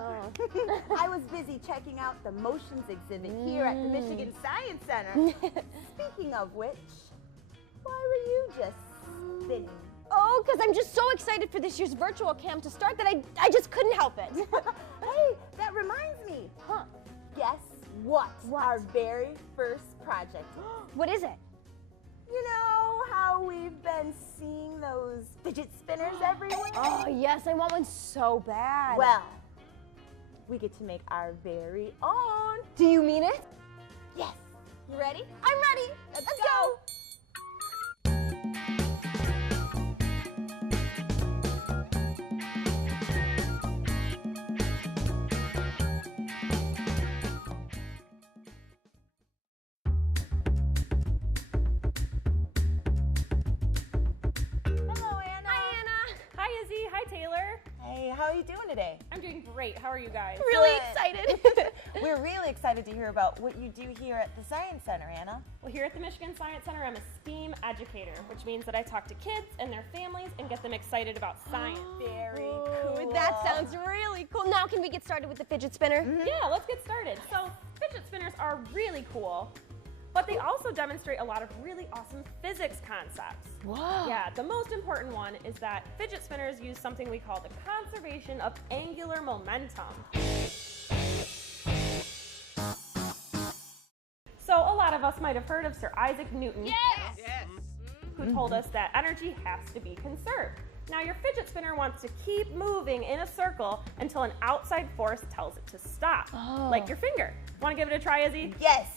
up? I was busy checking out the motions exhibit here at the Michigan Science Center. Speaking of which, why were you just spinning? Oh, because I'm just so excited for this year's virtual camp to start that I just couldn't help it. Hey, that reminds me. Huh? Guess what? Our very first project. What is it? You know how we've been seeing those fidget spinners everywhere? Oh, yes, I want one so bad. Well, we get to make our very own. Do you mean it? Yes. You ready? I'm ready. Let's go. Hey, how are you doing today? I'm doing great. How are you guys? Really excited. We're really excited to hear about what you do here at the Science Center, Anna. Well, here at the Michigan Science Center, I'm a STEAM educator, which means that I talk to kids and their families and get them excited about science. Very cool. That sounds really cool. Now can we get started with the fidget spinner? Yeah, let's get started. So fidget spinners are really cool, but they also demonstrate a lot of really awesome physics concepts. Whoa. Yeah, the most important one is that fidget spinners use something we call the conservation of angular momentum. So a lot of us might have heard of Sir Isaac Newton. Yes. Who told us that energy has to be conserved. Now your fidget spinner wants to keep moving in a circle until an outside force tells it to stop, like your finger. Want to give it a try, Izzy? Yes.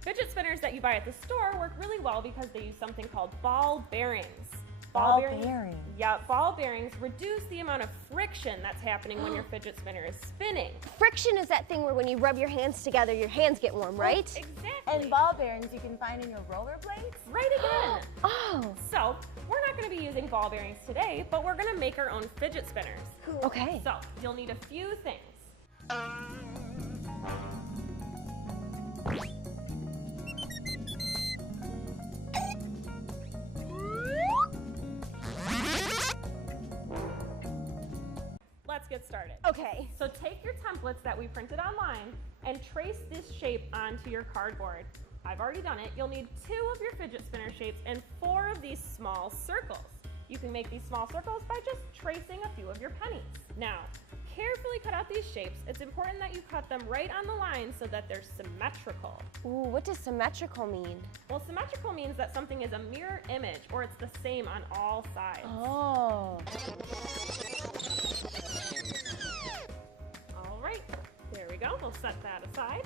Fidget spinners that you buy at the store work really well because they use something called ball bearings. Ball bearings? Yeah, ball bearings reduce the amount of friction that's happening when your fidget spinner is spinning. Friction is that thing where when you rub your hands together, your hands get warm, right? Exactly. And ball bearings you can find in your roller blades? Right again. Oh. So, we're not going to be using ball bearings today, but we're going to make our own fidget spinners. Cool. Okay. So, you'll need a few things. Let's get started. Okay. So take your templates that we printed online and trace this shape onto your cardboard. I've already done it. You'll need 2 of your fidget spinner shapes and 4 of these small circles. You can make these small circles by just tracing a few of your pennies. Now, carefully cut out these shapes. It's important that you cut them right on the line so that they're symmetrical. Ooh, what does symmetrical mean? Well, symmetrical means that something is a mirror image or it's the same on all sides. Oh. All right, there we go. We'll set that aside.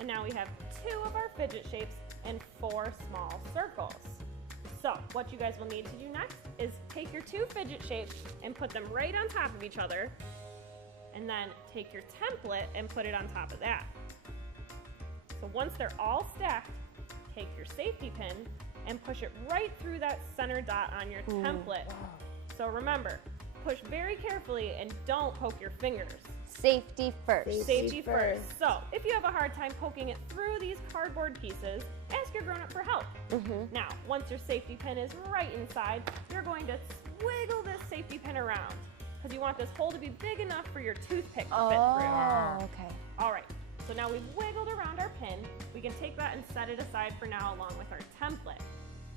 And now we have 2 of our fidget shapes and 4 small circles. So what you guys will need to do next is take your 2 fidget shapes and put them right on top of each other. And then take your template and put it on top of that. So once they're all stacked, take your safety pin and push it right through that center dot on your template. So remember, push very carefully and don't poke your fingers. Safety first. Safety first. So if you have a hard time poking it through these cardboard pieces, ask your grown-up for help. Now, once your safety pin is right inside, you're going to wiggle this safety pin around because you want this hole to be big enough for your toothpick to fit through. Oh, okay. All right, so now we've wiggled around our pin. We can take that and set it aside for now along with our template.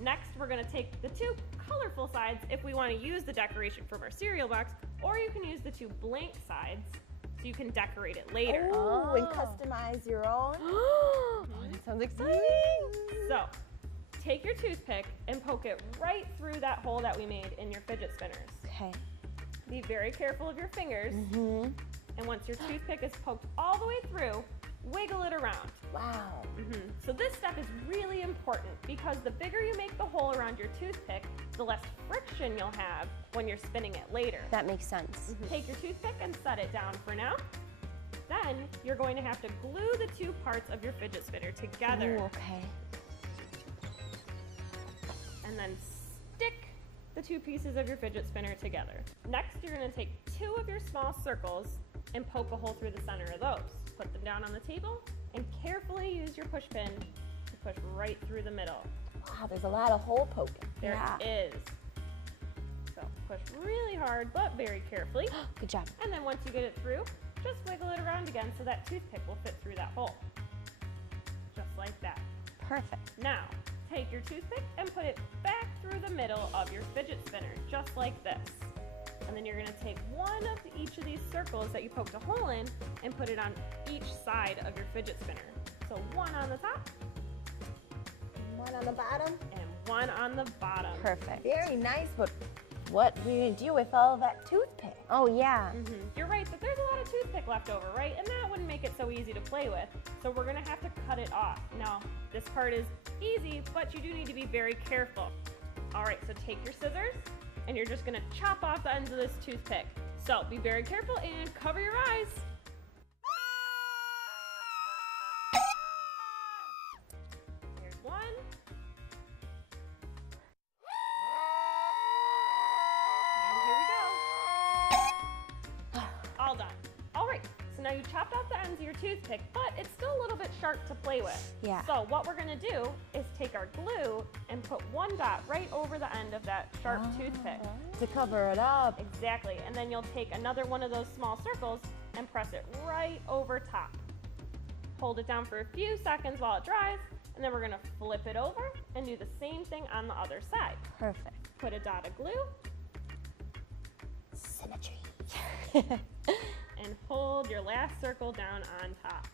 Next, we're gonna take the 2 colorful sides if we wanna use the decoration from our cereal box, or you can use the 2 blank sides so you can decorate it later. Oh, and customize your own. Oh, that sounds exciting. So, take your toothpick and poke it right through that hole that we made in your fidget spinners. Okay. Be very careful of your fingers. And once your toothpick is poked all the way through, wiggle it around. Wow. So this step is really important because the bigger you make the hole around your toothpick, the less friction you'll have when you're spinning it later. That makes sense. Take your toothpick and set it down for now. Then you're going to have to glue the 2 parts of your fidget spinner together. Ooh, okay. And then stick the two pieces of your fidget spinner together. Next, you're going to take two of your small circles and poke a hole through the center of those. Put them down on the table and carefully use your push pin to push right through the middle. Wow, there's a lot of hole poking. There is. So push really hard, but very carefully. Good job. And then once you get it through, just wiggle it around again so that toothpick will fit through that hole. Just like that. Perfect. Now, take your toothpick and put it back through the middle of your fidget spinner, just like this. And then you're going to take one of each of these circles that you poked a hole in and put it on each side of your fidget spinner. So one on the top. One on the bottom. And one on the bottom. Perfect. Very nice, but what are we going to do with all that toothpick? Oh, yeah. You're right that there's a lot of toothpick left over, right? And that wouldn't make it so easy to play with. So we're going to have to cut it off. Now, this part is easy, but you do need to be very careful. All right, so take your scissors, and you're just going to chop off the ends of this toothpick. So be very careful and cover your eyes. There's one. And here we go. All done. All right, so now you chopped off the ends of your toothpick, but it's still a little bit sharp to play with. Yeah. So what we're gonna do is take our glue and put one dot right over the end of that sharp toothpick. To cover it up. Exactly, and then you'll take another one of those small circles and press it right over top. Hold it down for a few seconds while it dries, and then we're gonna flip it over and do the same thing on the other side. Perfect. Put a dot of glue Symmetry. and hold your last circle down on top.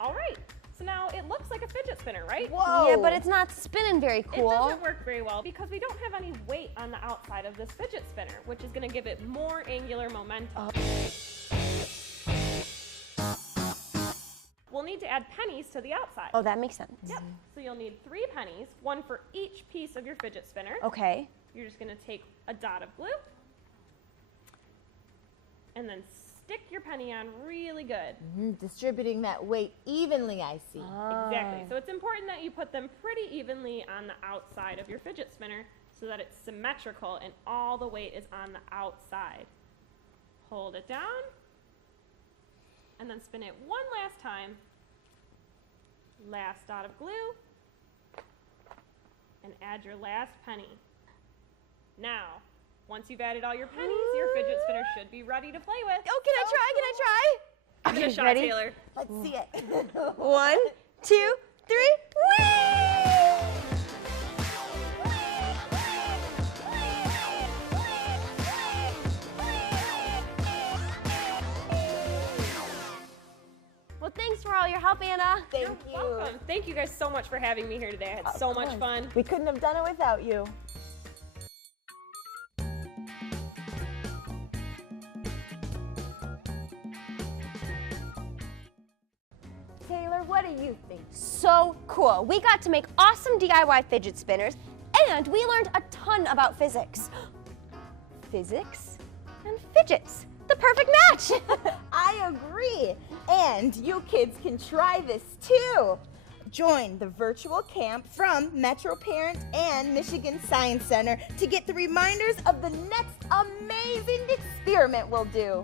All right, so now it looks like a fidget spinner, right? Whoa. Yeah, but it's not spinning very It cool. doesn't work very well because we don't have any weight on the outside of this fidget spinner, which is going to give it more angular momentum. We'll need to add pennies to the outside. Oh, that makes sense. Yep, so you'll need 3 pennies, one for each piece of your fidget spinner. Okay. You're just going to take a dot of glue and then stick your penny on really good. Distributing that weight evenly, I see. Exactly. So it's important that you put them pretty evenly on the outside of your fidget spinner so that it's symmetrical and all the weight is on the outside. Hold it down and then spin it one last time. Last dot of glue and add your last penny. Now, once you've added all your pennies, your fidget spinner should be ready to play with. Oh, can I try? Can I try? Give it a shot, ready? Taylor. Let's see it. 1, 2, 3. Whee! Well, thanks for all your help, Anna. Thank You're you. welcome. Thank you guys so much for having me here today. I had so much fun. We couldn't have done it without you. Taylor, what do you think? So cool. We got to make awesome DIY fidget spinners, and we learned a ton about physics. Physics and fidgets. The perfect match. I agree. And you kids can try this too. Join the virtual camp from Metro Parent and Michigan Science Center to get the reminders of the next amazing experiment we'll do.